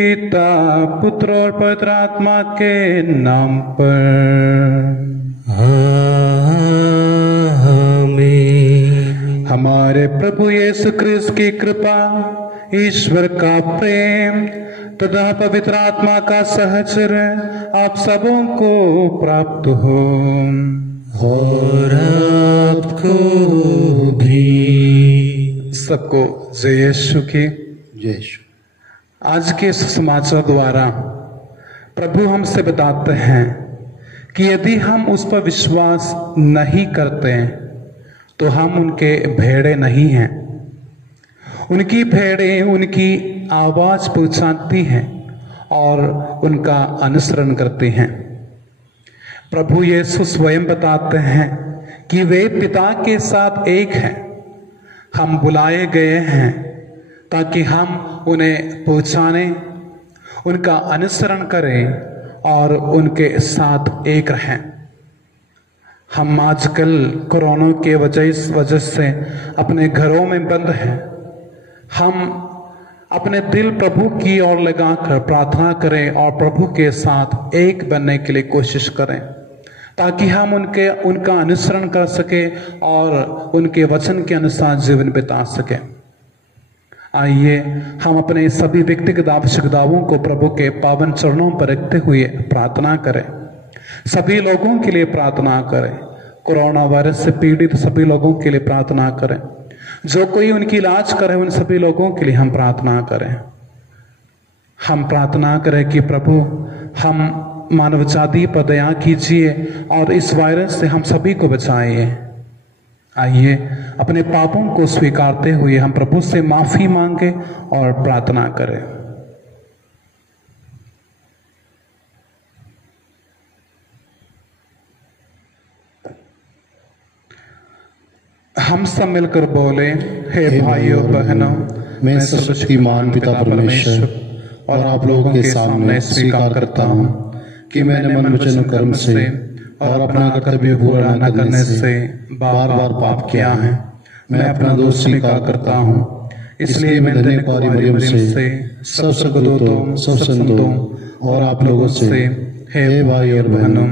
पिता पुत्र और पवित्र आत्मा के नाम पर आमीन। हमारे प्रभु यीशु क्रिस्त की कृपा, ईश्वर का प्रेम तथा पवित्र आत्मा का सहचर आप सबों को प्राप्त हो और आपको भी। सबको जय यीशु की। जय यीशु। आज के सुसमाचार द्वारा प्रभु हमसे बताते हैं कि यदि हम उस पर विश्वास नहीं करते तो हम उनके भेड़े नहीं हैं। उनकी भेड़ें उनकी आवाज पहचानती हैं और उनका अनुसरण करती हैं। प्रभु यीशु स्वयं बताते हैं कि वे पिता के साथ एक हैं। हम बुलाए गए हैं ताकि हम उन्हें पहचाने, उनका अनुसरण करें और उनके साथ एक रहें। हम आजकल कोरोना के वजह से अपने घरों में बंद हैं। हम अपने दिल प्रभु की ओर लगाकर प्रार्थना करें और प्रभु के साथ एक बनने के लिए कोशिश करें ताकि हम उनका अनुसरण कर सके और उनके वचन के अनुसार जीवन बिता सके। आइए हम अपने सभी व्यक्तिगत आवश्यकताओं को प्रभु के पावन चरणों पर रखते हुए प्रार्थना करें। सभी लोगों के लिए प्रार्थना करें। कोरोना वायरस से पीड़ित सभी लोगों के लिए प्रार्थना करें। जो कोई उनकी इलाज करे उन सभी लोगों के लिए हम प्रार्थना करें। हम प्रार्थना करें कि प्रभु हम मानव जाति पर दया कीजिए और इस वायरस से हम सभी को बचाइए। आइए अपने पापों को स्वीकारते हुए हम प्रभु से माफी मांगे और प्रार्थना करें। हम सब मिलकर बोले, हे भाइयों बहनों, मैं सर्वशक्तिमान पिता परमेश्वर और आप लोगों के सामने स्वीकार करता हूँ कि मैंने मन वचन कर्म से और अपना कर्तव्य पूरा न करने से बार बार पाप किया है। मैं अपना दोष स्वीकार करता हूँ। इसलिए मैं धन्य कुमारी मरियम से, सब सद्गुरुओं, सब संतों और आप लोगों से, हे भाई और बहनों,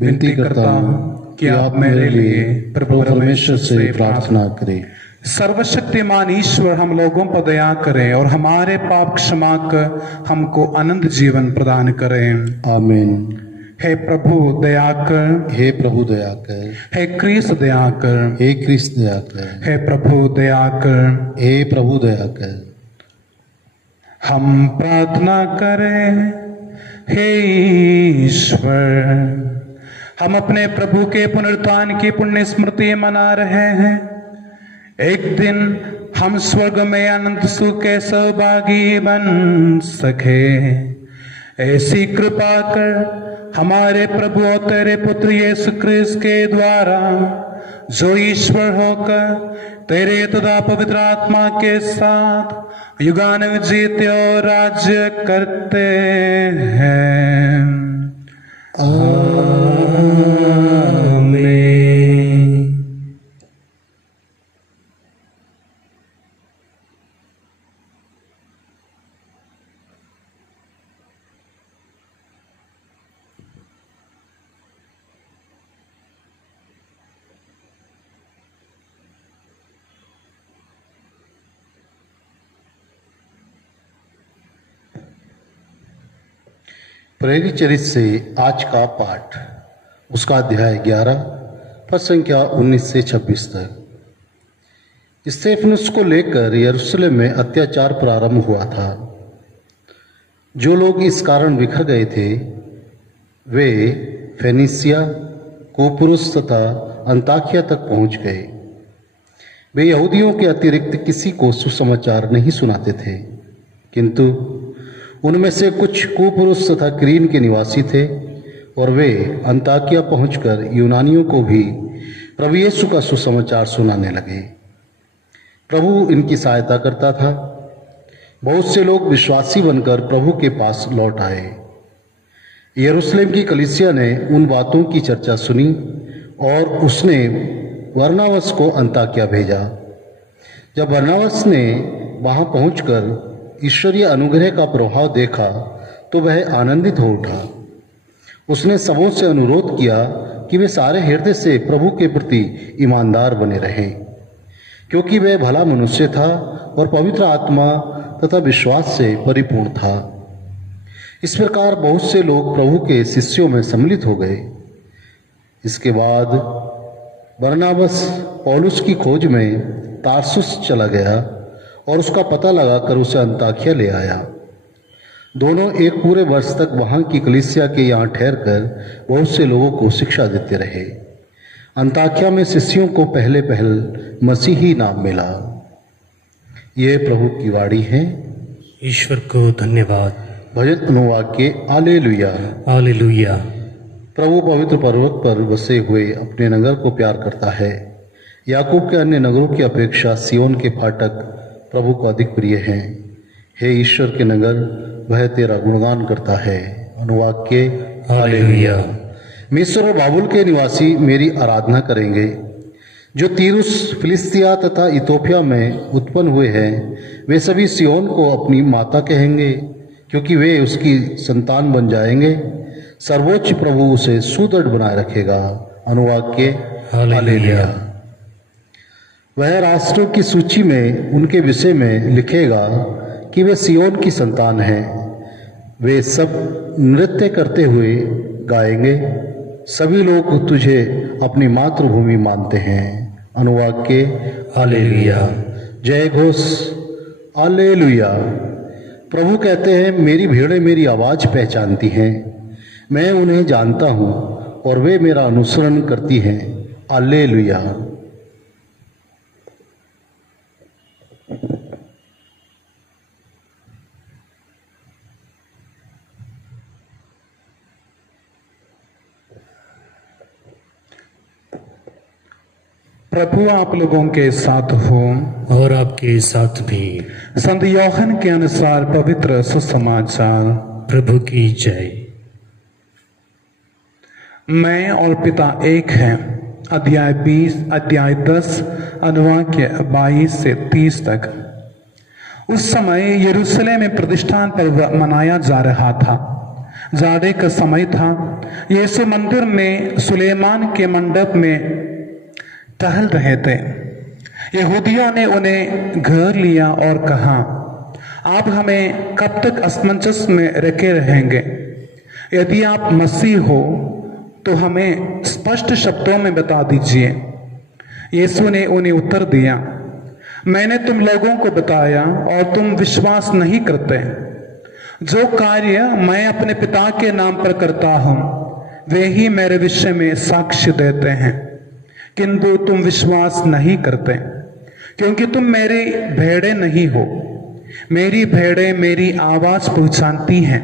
विनती करता हूँ कि आप मेरे लिए प्रभु परमेश्वर से प्रार्थना करें। सर्वशक्तिमान ईश्वर हम लोगों पर दया करें और हमारे पाप क्षमा कर हमको अनंत जीवन प्रदान करें। आमीन। हे प्रभु दया कर, हे प्रभु दया कर। हे क्रिस्त दया कर, हे क्रिस्त दया कर। हे प्रभु दया कर, हे प्रभु दया कर। हम प्रार्थना करें। हे ईश्वर, हम अपने प्रभु के पुनरुत्थान की पुण्य स्मृति मना रहे हैं। एक दिन हम स्वर्ग में अनंत सुख के सहभागी बन सके, ऐसी कृपा कर हमारे प्रभु और तेरे पुत्र यीशु क्रिस्त के द्वारा, जो ईश्वर होकर तेरे तथा पवित्र आत्मा के साथ युगानुयुग जीते और राज्य करते हैं। आमीन। प्रेरित चरित्र से आज का पाठ, उसका अध्याय 11 पद संख्या 19 से 26 तक। स्तेफनुस को लेकर यरूशलेम में अत्याचार प्रारंभ हुआ था। जो लोग इस कारण बिखर गए थे वे फेनिसिया, कुपुरुस तथा अंताकिया तक पहुंच गए। वे यहूदियों के अतिरिक्त किसी को सुसमाचार नहीं सुनाते थे, किंतु उनमें से कुछ कुपुरुष तथा क्रीन के निवासी थे और वे अंताकिया पहुंचकर यूनानियों को भी प्रभु यीशु का सुसमाचार सुनाने लगे। प्रभु इनकी सहायता करता था। बहुत से लोग विश्वासी बनकर प्रभु के पास लौट आए। यरूशलेम की कलीसिया ने उन बातों की चर्चा सुनी और उसने बरनबास को अंताकिया भेजा। जब बरनबास ने वहां पहुंचकर ईश्वरीय अनुग्रह का प्रभाव देखा तो वह आनंदित हो उठा। उसने सबों से अनुरोध किया कि वे सारे हृदय से प्रभु के प्रति ईमानदार बने रहें, क्योंकि वह भला मनुष्य था और पवित्र आत्मा तथा विश्वास से परिपूर्ण था। इस प्रकार बहुत से लोग प्रभु के शिष्यों में सम्मिलित हो गए। इसके बाद बरनाबस पौलुस की खोज में तारसुस चला गया और उसका पता लगाकर उसे अंताकिया ले आया। दोनों एक पूरे वर्ष तक वहां की कलीसिया के यहाँ ठहरकर बहुत से लोगों को शिक्षा देते रहे। अंताकिया में शिष्यों को पहले मसीही नाम मिला। ये प्रभु की वाणी है। ईश्वर को धन्यवाद। भजन अनुवाक्य हालेलुया हालेलुया। प्रभु पवित्र पर्वत पर बसे हुए अपने नगर को प्यार करता है। याकूब के अन्य नगरों की अपेक्षा सियोन के फाटक प्रभु को अधिक प्रिय हैं। हे ईश्वर के नगर, वह तेरा गुणगान करता है। अनुवाक्य हालेलुया। मिस्र और बाबुल के निवासी मेरी आराधना करेंगे। जो तीरुस, फिलिस्तिया तथा इथोपिया में उत्पन्न हुए हैं, वे सभी सियोन को अपनी माता कहेंगे, क्योंकि वे उसकी संतान बन जाएंगे। सर्वोच्च प्रभु उसे सुदृढ़ बनाए रखेगा। अनुवाक्य हालेलुया। वह राष्ट्रों की सूची में उनके विषय में लिखेगा कि वे सियोन की संतान हैं। वे सब नृत्य करते हुए गाएंगे, सभी लोग तुझे अपनी मातृभूमि मानते हैं। अनुवाक्य हालेलुया। जय घोष हालेलुया। प्रभु कहते हैं, मेरी भेड़ें मेरी आवाज पहचानती हैं, मैं उन्हें जानता हूं और वे मेरा अनुसरण करती हैं। हालेलुया। प्रभु आप लोगों के साथ हो और आपके साथ भी। संत यूहन्ना के अनुसार पवित्र सुसमाचार। प्रभु की जय। मैं और पिता एक हैं। अध्याय 20 अध्याय 10 अनुवाक्य 22 से 30 तक। उस समय यरूशलेम में प्रतिष्ठान पर्व मनाया जा रहा था। जाड़े का समय था। यीशु मंदिर में सुलेमान के मंडप में टहल रहे थे। यहूदियों ने उन्हें घेर लिया और कहा, आप हमें कब तक असमंजस में रखे रहेंगे? यदि आप मसीह हो तो हमें स्पष्ट शब्दों में बता दीजिए। यीशु ने उन्हें उत्तर दिया, मैंने तुम लोगों को बताया और तुम विश्वास नहीं करते। जो कार्य मैं अपने पिता के नाम पर करता हूं, वे ही मेरे विषय में साक्ष्य देते हैं, किंतु तुम विश्वास नहीं करते, क्योंकि तुम मेरी भेड़ें नहीं हो। मेरी भेड़ें मेरी आवाज पहचानती हैं।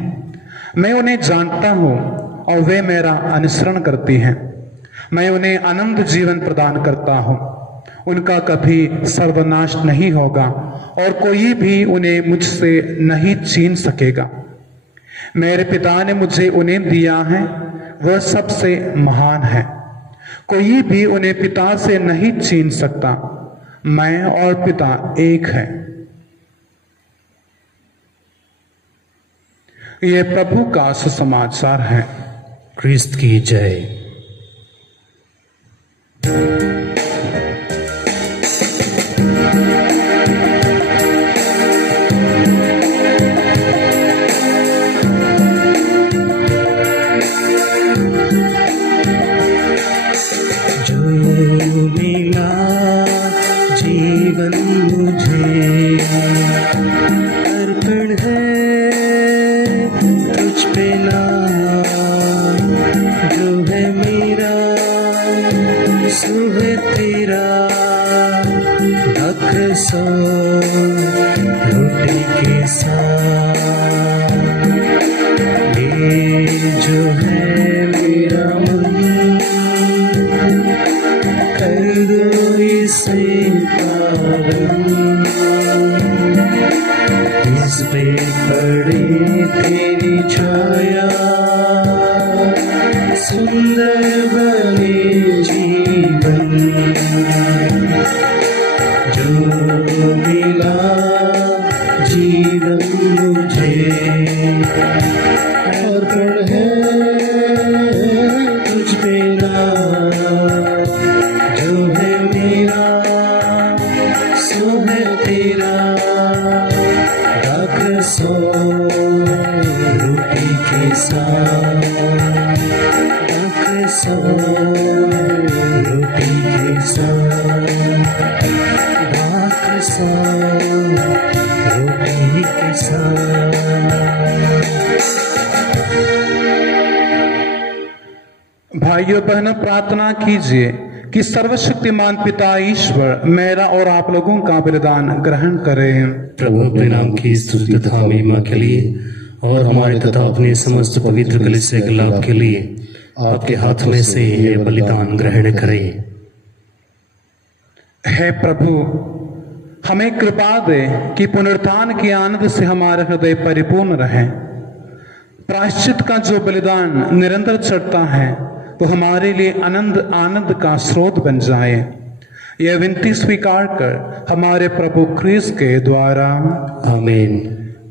मैं उन्हें जानता हूं और वे मेरा अनुसरण करती हैं। मैं उन्हें अनंत जीवन प्रदान करता हूं। उनका कभी सर्वनाश नहीं होगा और कोई भी उन्हें मुझसे नहीं छीन सकेगा। मेरे पिता ने मुझे उन्हें दिया है, वह सबसे महान है। कोई भी उन्हें पिता से नहीं छीन सकता। मैं और पिता एक है। ये प्रभु का सुसमाचार है। क्रिस्त की जय। रोटी के साथ ये जो है मेरा मन, कर दो इसे पावन। इस पे पड़े तेरी छाया, सुंदर बने जीवन। जो मिला जीवन मेरा, जो है मेरा सो है तेरा। दाख सो रोटी के साथ, दाख सो रोटी के साथ, दाख सो रोटी के साथ। भाइयों बहनों, प्रार्थना कीजिए कि सर्वशक्तिमान पिता ईश्वर मेरा और आप लोगों का बलिदान ग्रहण करें। प्रभु अपने नाम की स्तुति तथा महिमा के लिए और हमारे तथा अपने समस्त पवित्र कलीसिया के लाभ के लिए आपके हाथ में से ये बलिदान ग्रहण करें। हे प्रभु, हमें कृपा दे कि पुनरुत्थान के आनंद से हमारा हृदय परिपूर्ण रहे। प्रायश्चित का जो बलिदान निरंतर चढ़ता है वो हमारे लिए आनंद का स्रोत बन जाए। यह विनती स्वीकार कर हमारे प्रभु क्रिस्त के द्वारा। आमीन।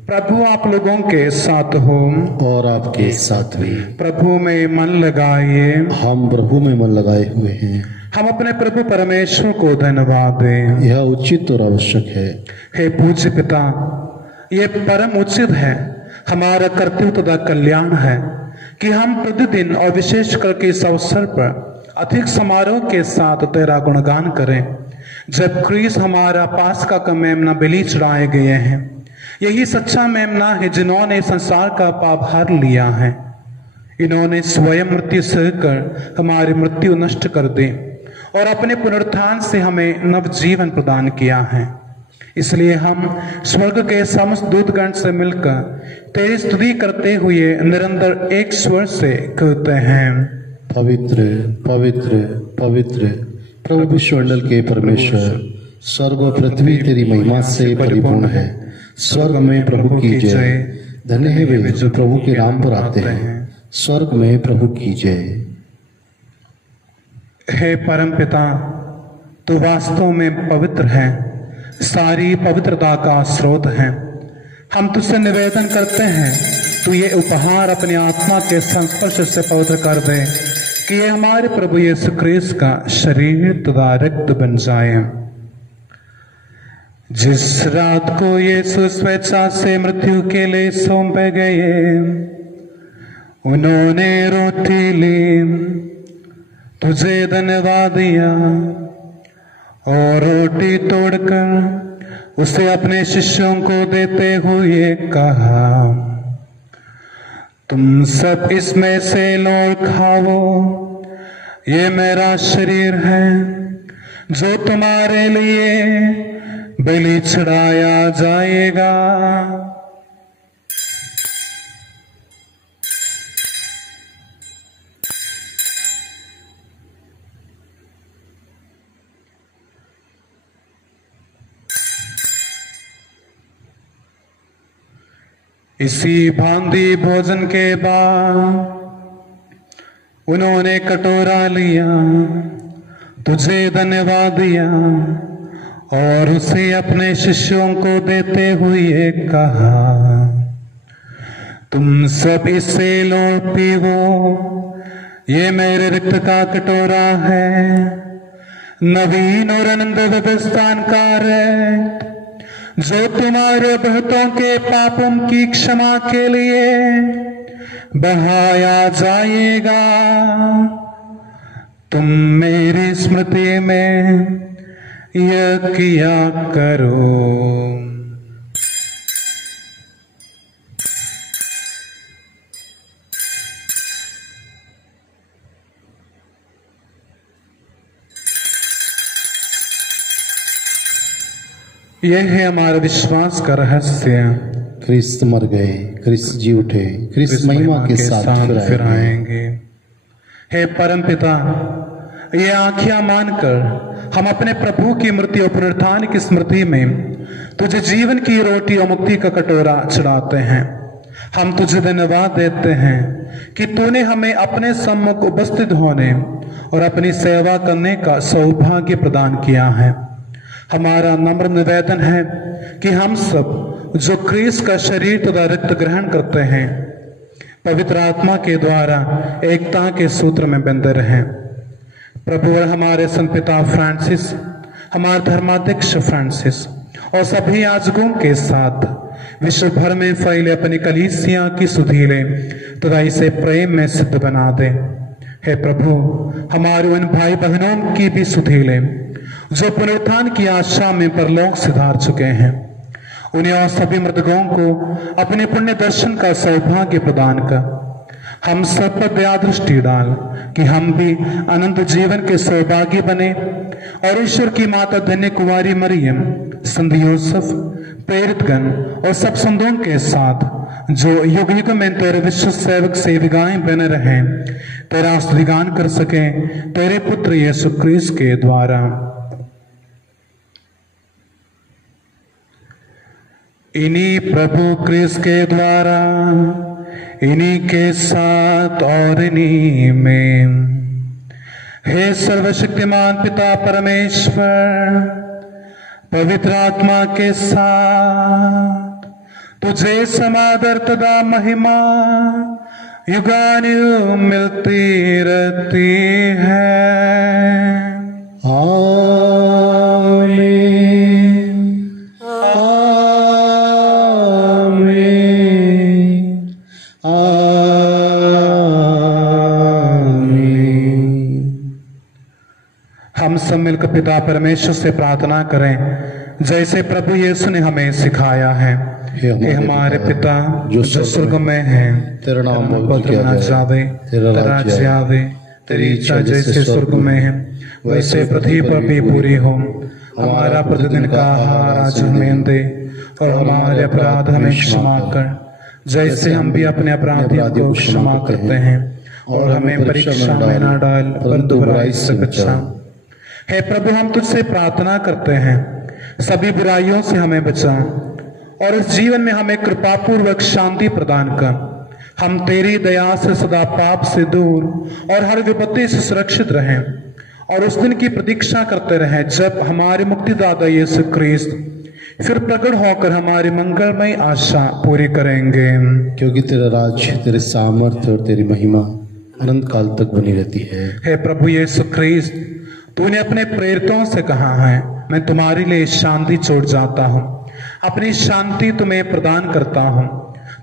प्रभु आप लोगों के साथ हो और आपके साथ भी। प्रभु में मन लगाइए। हम प्रभु में मन लगाए हुए हैं। हम अपने प्रभु परमेश्वर को धन्यवाद दें। यह उचित और आवश्यक है। हे पूज्य पिता, यह परम उचित है, हमारा कर्तव्य तथा कल्याण है कि हम प्रतिदिन और विशेष करके इस अवसर पर अधिक समारोह के साथ तेरा गुणगान करें, जब क्रिस्त हमारा पास्का का मेमना बलि चढ़ाए गए हैं। यही सच्चा मेमना है जिन्होंने संसार का पाप हर लिया है। इन्होंने स्वयं मृत्यु सहकर हमारी मृत्यु नष्ट कर दी और अपने पुनरुत्थान से हमें नव जीवन प्रदान किया है। इसलिए हम स्वर्ग के समस्त दूतगण से मिलकर तेरी स्तुति करते हुए निरंतर एक स्वर से कहते हैं, पवित्र पवित्र पवित्र प्रभु विश्वमंडल के परमेश्वर, स्वर्ग और पृथ्वी तेरी महिमा से परिपूर्ण है। स्वर्ग में प्रभु की जय। धन्य है वे जो प्रभु के नाम पर आते हैं। स्वर्ग में प्रभु की जय। हे परम पिता, तू वास्तव में पवित्र है, सारी पवित्रता का स्रोत है। हम तुझसे निवेदन करते हैं, तू ये उपहार अपनी आत्मा के संस्पर्श से पवित्र कर दे कि ये हमारे प्रभु यीशु क्रिस्त का शरीर तथा रक्त बन जाए। जिस रात को यीशु स्वेच्छा से मृत्यु के लिए सौंपे गए, उन्होंने रोटी ली, तुझे धन्यवाद दिया और रोटी तोड़कर उसे अपने शिष्यों को देते हुए कहा, तुम सब इसमें से लो खाओ, ये मेरा शरीर है जो तुम्हारे लिए बलि चढ़ाया जाएगा। इसी भांति भोजन के बाद उन्होंने कटोरा लिया, तुझे धन्यवाद दिया और उसे अपने शिष्यों को देते हुए कहा, तुम सब इससे लो पीवो, ये मेरे रक्त का कटोरा है, नवीन और आनंद व्यवस्थान कार्य जो तुम्हारे बहुतों के पापों की क्षमा के लिए बहाया जाएगा। तुम मेरी स्मृति में यह किया करो। यह है हमारा विश्वास का रहस्य। क्रिस्त मर गए, क्रिस्त जी उठे, क्रिस्त महिमा के साथ फिर आएंगे। हे परम पिता, ये आँखियां मानकर हम अपने प्रभु की मृत्यु और पुनरुत्थान की स्मृति में तुझे जीवन की रोटी और मुक्ति का कटोरा चढ़ाते हैं। हम तुझे धन्यवाद देते हैं कि तूने हमें अपने सम्मुख उपस्थित होने और अपनी सेवा करने का सौभाग्य प्रदान किया है। हमारा नम्र निवेदन है कि हम सब जो क्रिस्त का शरीर तथा रक्त ग्रहण करते हैं, पवित्र आत्मा के द्वारा एकता के सूत्र में बंधे रहें। प्रभु और हमारे संत पिता फ्रांसिस, हमारे धर्माध्यक्ष फ्रांसिस और सभी याजकों के साथ विश्व भर में फैले अपनी कलीसिया की सुधीले तथा इसे प्रेम में सिद्ध बना दे। हे प्रभु, हमारे उन भाई बहनों की भी सुधीले जो पुनरुत्थान की आशा में परलोक सिधार चुके हैं, उन्हें और सभी मृतकों को अपने पुण्य दर्शन का सौभाग्य प्रदान कर हम सब पर दया दृष्टि डाल कि हम भी अनंत जीवन के सौभाग्य बने और ईश्वर की माता धन्य कुमारी मरियम, संत यूसुफ, प्रेरितगण और सब संतों के साथ जो युग युग में तेरे विश्व सेवक सेविकाएं बने रहे, तेरा स्तुतिगान कर सके तेरे पुत्र यीशु क्रिस्त के द्वारा। इन्हीं प्रभु क्रिस्त के द्वारा, इन्हीं के साथ और इन्हीं में, हे सर्वशक्तिमान पिता परमेश्वर, पवित्र आत्मा के साथ तुझे समादर तथा महिमा युगानुयुग मिलती रहती है। आमीन, आमीन, आमीन। हम सब मिलकर पिता परमेश्वर से प्रार्थना करें जैसे प्रभु यीशु ने हमें सिखाया है। हे हमारे पिता जो स्वर्ग में है, तेरा नाम पवित्र बना जावे, तेरा राज्य आवे, तेरी इच्छा जैसे स्वर्ग में है वैसे पृथ्वी पर भी पूरी हो। हमारा प्रतिदिन का आहार आज हमें दे और हमारे अपराध हमें क्षमा कर जैसे हम भी अपने अपराधियों को क्षमा करते हैं, और हमें परीक्षा में न डाल परंतु बुराई से बचा। हे प्रभु, हम तुझसे प्रार्थना करते हैं सभी बुराइयों से हमें बचा और इस जीवन में हमें कृपापूर्वक शांति प्रदान कर। हम तेरी दया से सदा पाप से दूर और हर विपत्ति से सुरक्षित रहें और उस दिन की प्रतीक्षा करते रहें जब हमारे मुक्तिदाता यीशु क्रिस्त फिर प्रकट होकर हमारी मंगलमय आशा पूरी करेंगे। क्योंकि तेरा राज्य, तेरे सामर्थ्य और तेरी महिमा अनंत काल तक बनी रहती है। हे प्रभु यीशु क्रिस्त, तूने अपने प्रेरितों से कहा है, मैं तुम्हारे लिए शांति छोड़ जाता हूँ, अपनी शांति तुम्हें प्रदान करता हूँ।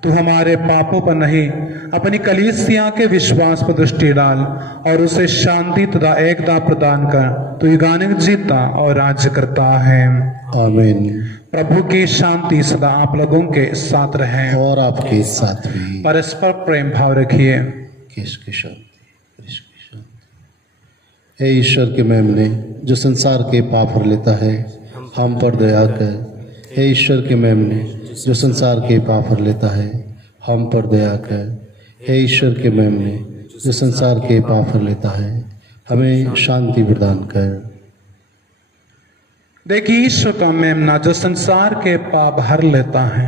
तू हमारे पापों पर नहीं, अपनी कलीसिया के विश्वास पर दृष्टि डाल और उसे शांति तथा एकता प्रदान कर। तू युगानुयुग जीता और राज्य करता है। आमीन। प्रभु की शांति सदा आप लोगों के साथ रहे और आपके साथ भी। परस्पर प्रेम भाव रखिए। किसकी शांति, किसकी शांति। हे ईश्वर के मेमने जो संसार के पाप हर लेता है, हम पर दया कर। हे ईश्वर के मेमने जो संसार के पाप हर लेता है, हम पर दया कर। हे ईश्वर के मेमने जो संसार के पाप हर लेता है, हमें शांति प्रदान कर। देखिए ईश्वर का मेमना जो संसार के पाप हर लेता है।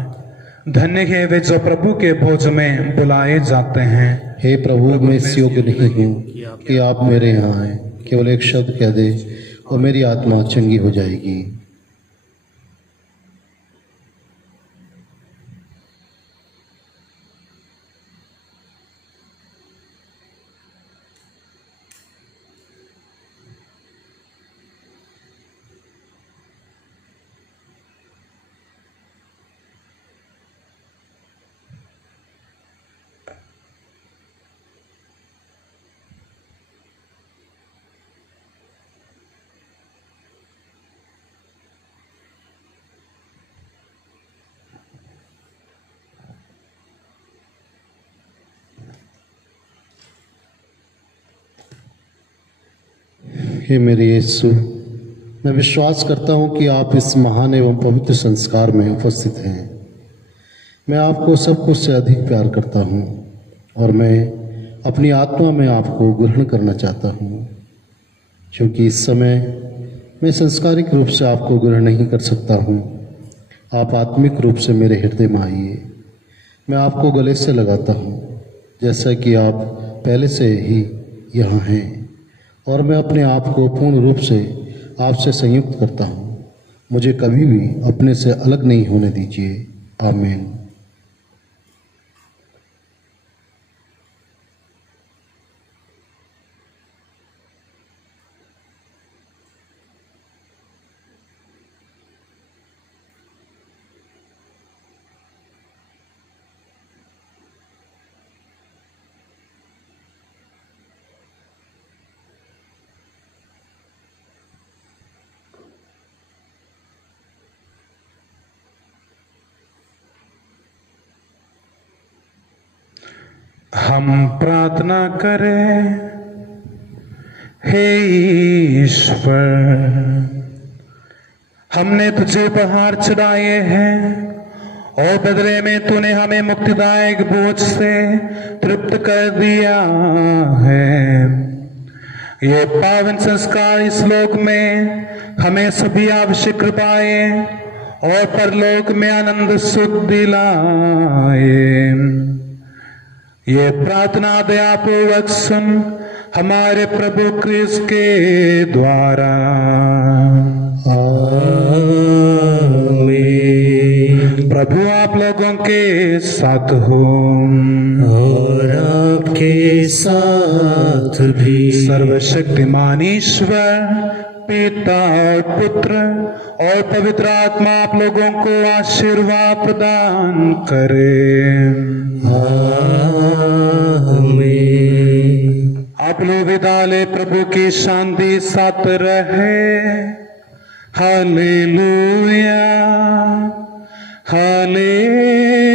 धन्य है वे जो प्रभु के भोज में बुलाए जाते हैं। हे प्रभु, मैं इस योग्य नहीं हूँ कि आप मेरे यहाँ आए, केवल एक शब्द कह दे और मेरी आत्मा चंगी हो जाएगी। हे मेरे यीशु, मैं विश्वास करता हूँ कि आप इस महान एवं पवित्र संस्कार में उपस्थित हैं। मैं आपको सब कुछ से अधिक प्यार करता हूँ और मैं अपनी आत्मा में आपको ग्रहण करना चाहता हूँ, क्योंकि इस समय मैं संस्कारिक रूप से आपको ग्रहण नहीं कर सकता हूँ। आप आत्मिक रूप से मेरे हृदय में आइए। मैं आपको गले से लगाता हूँ जैसा कि आप पहले से ही यहाँ हैं, और मैं अपने आप को पूर्ण रूप से आपसे संयुक्त करता हूँ। मुझे कभी भी अपने से अलग नहीं होने दीजिए। आमीन। हम प्रार्थना करें। हे ईश्वर, हमने तुझे उपहार चढ़ाए हैं और बदले में तूने हमें मुक्तिदायक बोझ से तृप्त कर दिया है। ये पावन संस्कार इस लोक में हमें सभी आवश्यक कृपाएं और परलोक में आनंद सुख दिलाए। ये प्रार्थना दयापूर्वक सुन हमारे प्रभु क्रिस्त के द्वारा। आमीन। प्रभु आप लोगों के साथ हो और आपके साथ भी। सर्वशक्तिमान ईश्वर पिता और पुत्र और पवित्र आत्मा आप लोगों को आशीर्वाद प्रदान करे। आमीन। आप लोग विदा ले, प्रभु की शांति साथ रहे। Hallelujah hallelujah.